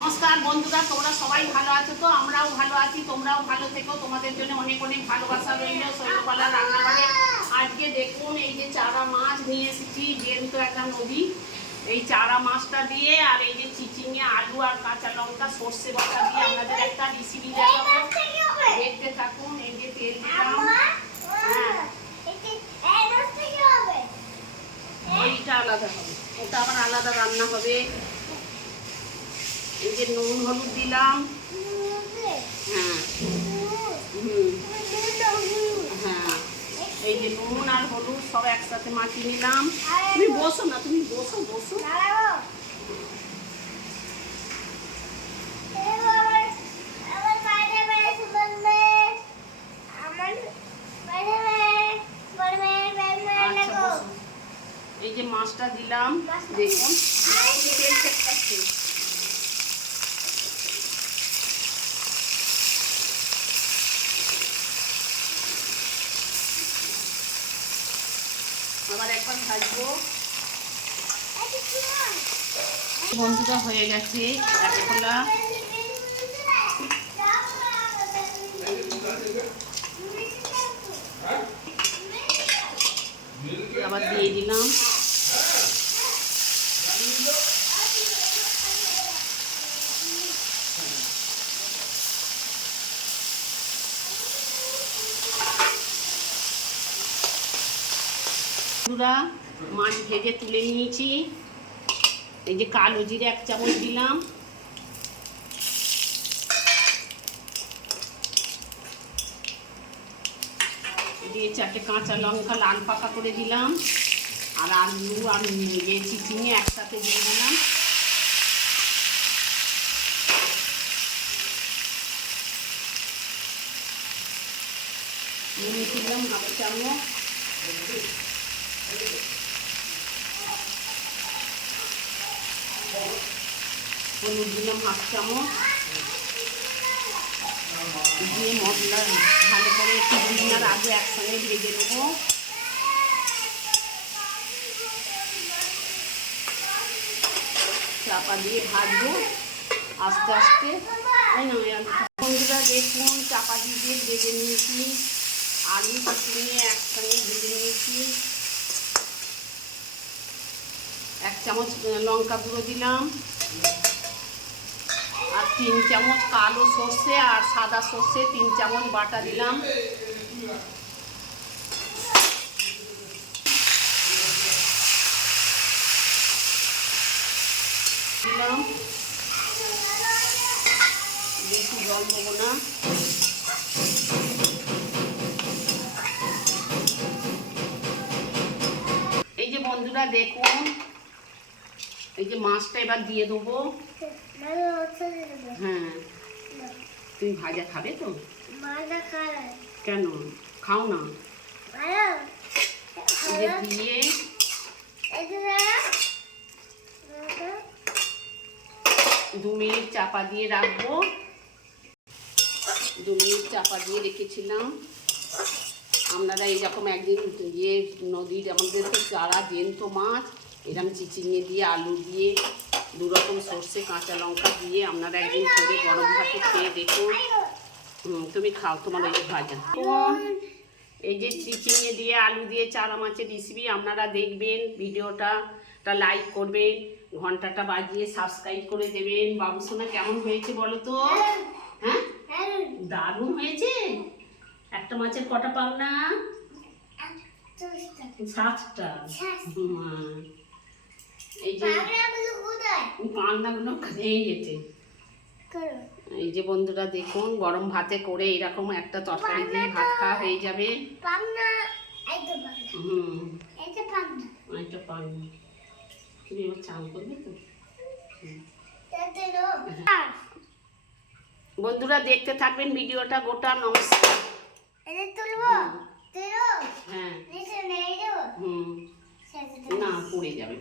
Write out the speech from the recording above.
নমস্কার বন্ধুরা, তোমরা সবাই ভালো আছো তো? আমরাও ভালো আছি, তোমরাও ভালো থেকো। তোমাদের জন্য অনেক অনেক ভালোবাসা রইল শৈলপালা রান্নাঘরে। আজকে দেখুন এই যে চারা মাছ নিয়ে এসেছি, জ্যান্ত একটা নদী। এই চারা মাছটা দিয়ে আর এই যে চিচিঙে আলু আর কাঁচা লঙ্কা সর্ষে বাটা দিয়ে আপনাদের একটা রেসিপি দেখাবো, দেখতে থাকুন। এই যে তেল দিলাম, ওইটা আলাদা হবে, ওটা আবার আলাদা রান্না হবে। এই যে নুন হলুদ দিলাম, হ্যাঁ হ্যাঁ, এই যে নুন আর হলুদ সব একসাথে মাখিয়ে নিলাম। তুমি বসো না, তুমি বসো বসো। এই যে মাছটা দিলাম, দেখুন তেল ছেড়ে। আবার একবার ভাজবো। বন্ধুরা হয়ে গেছে এক খোলা। আবার দিয়ে দিলাম। মাছ ভেজে তুলে নিয়েছি। এই যে কালো জিরে 1 চামচ দিলাম, দিয়ে 4টে কাঁচা লঙ্কা লাল পাকা করে দিলাম, আর আলু আর চিচিঙে একসাথে দিয়ে দিলাম। নুন দিলাম 1/2 চামচ, হলুদ দিলাম 1/2 চামচ, দিয়ে মশলা ভালো করে একটু চিনি আর আলু একসঙ্গে ভেজে নেবো। চাপা দিয়ে ভাজবো আস্তে আস্তে। বন্ধুরা দেখুন, চাপা দিয়ে ভেজে নিয়েছি, আলু চিচিঙে একসঙ্গে ভেজে নিয়েছি। 1 চামচ লঙ্কা গুঁড়ো দিলাম, আর 3 চামচ কালো সর্ষে আর সাদা সর্ষে 3 চামচ বাটা দিলাম। বেশি জল দেবো না। এই যে বন্ধুরা দেখুন, এই যে মাছটা এবার দিয়ে দেবো। হ্যাঁ, তুমি ভাজা খাবে তো? কেন খাও না? দিয়ে 2 মিনিট চাপা দিয়ে রাখবো। 2 মিনিট চাপা দিয়ে রেখেছিলাম। আপনারা এইরকম একদিন গিয়ে নদীর আমাদের তো চারা জ্যান্ত মাছ এরকম চিচিঙে দিয়ে আলু দিয়ে 2 রকম সর্ষে কাঁচা লঙ্কা দিয়ে আপনারা একদিন করে গরম ভাতে খেয়ে দেখুন। তুমি খাও, তোমার ওই যে ভাজা। এই যে চিচিঙে দিয়ে আলু দিয়ে চারা মাছের রেসিপি আপনারা দেখবেন। ভিডিওটা লাইক করবেন, ঘন্টাটা বাজিয়ে সাবস্ক্রাইব করে দেবেন। বাবুসোনা কেমন হয়েছে বলো তো? হ্যাঁ, দারুণ হয়েছে। একটা মাছের কটা পাওনা? 7টা। এই যে পাওনাগুলো খেয়ে গেছে। এই যে বন্ধুরা দেখুন, গরম ভাতে করে এরকম একটা তরকারি দিয়ে ভাত খাওয়া হয়ে যাবে। এটা পাওনা। তুমি এবার চান করবে তো? বন্ধুরা দেখতে থাকবেন ভিডিওটা গোটা। নমস্কার। হ্যাঁ, না পড়ে যাবে।